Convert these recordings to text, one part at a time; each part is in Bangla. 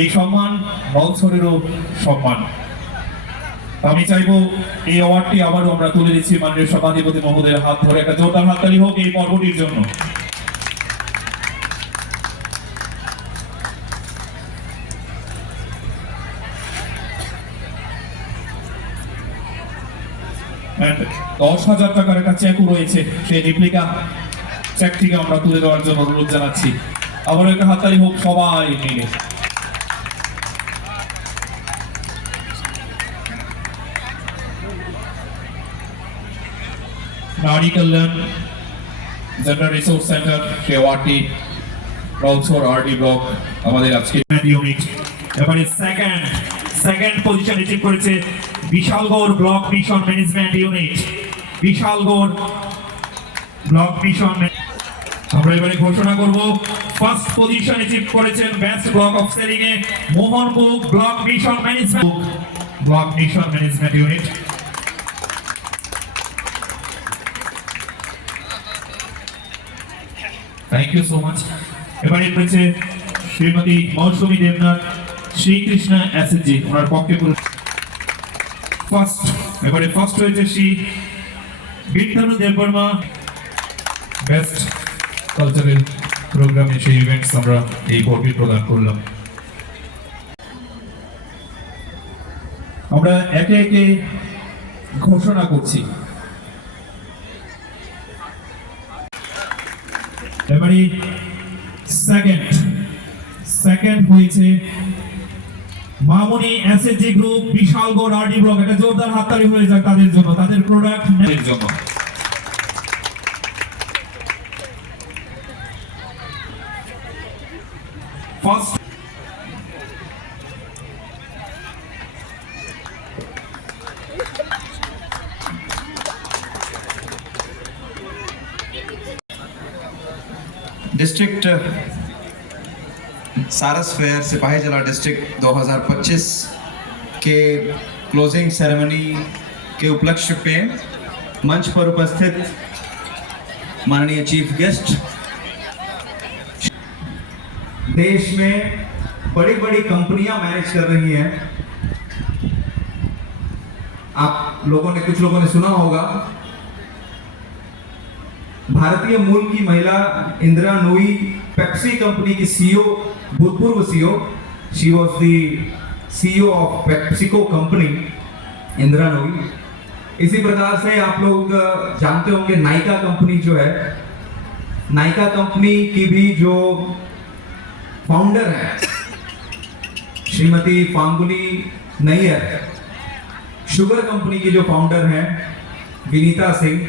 এই সম্মান নলছরেরও সম্মান। আমি চাইব এই অ্যাওয়ার্ডটি আবারও আমরা তুলে দিচ্ছি মাননীয় সভাধিপতি মহোদয়ের হাত ধরে। একটা জোরদার হাততালি হোক এই পর্বটির জন্য। দশ হাজার টাকার একটা চেকও রয়েছে, সেই রিপ্লিকা চেকটিকে আমরা তুলে দেওয়ার জন্য অনুরোধ জানাচ্ছি। আবার একটা হাততালি হোক সবাই মিলে। নারী কল্যাণ জেন্ডার রিসোর্স সেন্টার সে ওয়ার্ডটি রলসোর আরডি ব্লক আমাদের আজকে ইউনিট এবারে সেকেন্ড সেকেন্ড পজিশন অ্যাচিভ করেছে Bishalgarh block mission management unit Bishalgarh block mission আমরা এবারে ঘোষণা করব ফার্স্ট পজিশন অ্যাচিভ করেছেন best block of selling A Mohanpur block mission management block mission management unit thank you so much এবারে রয়েছে শ্রীমতী মৌসুমী দেবনাথ শ্রীকৃষ্ণ এসএসজি ওনার পক্ষে ফার্স্ট। এবারে ফার্স্ট হয়েছে শ্রী বিদ্যানু দেববর্মা। বেস্ট কালচারাল প্রোগ্রামে, সেই ইভেন্টস আমরা এই পর্বে প্রদান করলাম। আমরা একে একে ঘোষণা করছি। এবারে সেকেন্ড সেকেন্ড হয়েছে Mamuni SSG group Bishalgarh RD block এটা জোরদার হাততালি হয়ে যাক তাদের জন্য, তাদের প্রোডাক্ট জন্য। ফার্স্ট डिस्ट्रिक्ट सारस फेयर सिपाही जला डिस्ट्रिक्ट 2025 के क्लोजिंग सेरेमनी के उपलक्ष्य पे मंच पर उपस्थित माननीय चीफ गेस्ट देश में बड़ी बड़ी कंपनियाँ मैनेज कर रही हैं। आप लोगों ने, कुछ लोगों ने सुना होगा भारतीय मूल की महिला इंदिरा नोई, पेप्सी कंपनी की सीईओ, भूतपूर्व CEO she was the CEO of PepsiCo company Indira Nooyi. इसी प्रकार से आप लोग जानते होंगे नाइका कंपनी जो है। नाइका कंपनी की भी जो फाउंडर है, श्रीमती फांगुली नैयर। शुगर कंपनी की जो फाउंडर हैं, विनीता सिंह।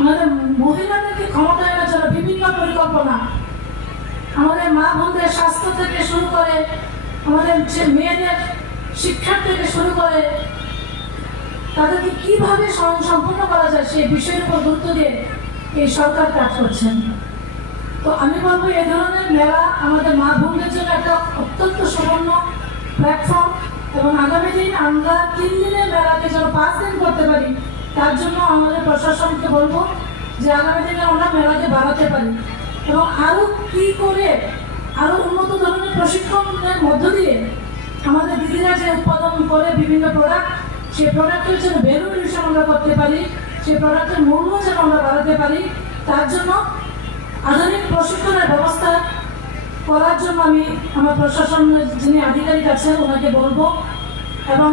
আমাদের মহিলাদেরকে ক্ষমতায়নের জন্য বিভিন্ন পরিকল্পনা। আমাদের মা বোনদের স্বাস্থ্য থেকে শুরু করে, আমাদের যে মেয়েদের শিক্ষার থেকে শুরু করে, তাদেরকে কীভাবে স্বয়ং সম্পূর্ণ করা যায় সেই বিষয়ের উপর গুরুত্ব দিয়ে এই সরকার কাজ করছেন। তো আমি বলব এই ধরনের মেলা আমাদের মা বোনদের জন্য একটা অত্যন্ত সুবর্ণ প্ল্যাটফর্ম এবং আগামী দিন আমরা তিন দিনের মেলাকে যেন পাঁচ দিন করতে পারি তার জন্য আমাদের প্রশাসনকে বলব যে আগামী দিনে আমরা মেলাকে বাড়াতে পারি। এবং আরও কী করে আরও উন্নত ধরনের প্রশিক্ষণের মধ্য দিয়ে আমাদের দিদিরা যে উৎপাদন করে বিভিন্ন প্রোডাক্ট সেই প্রোডাক্টের জন্য ভ্যালু এডিশন আমরা করতে পারি সেই প্রোডাক্টের মূল্য যেন আমরা বাড়াতে পারি, তার জন্য আধুনিক প্রশিক্ষণের ব্যবস্থা করার জন্য আমি আমার প্রশাসনের যিনি আধিকারিক আছেন, ওনাকে বলব। এবং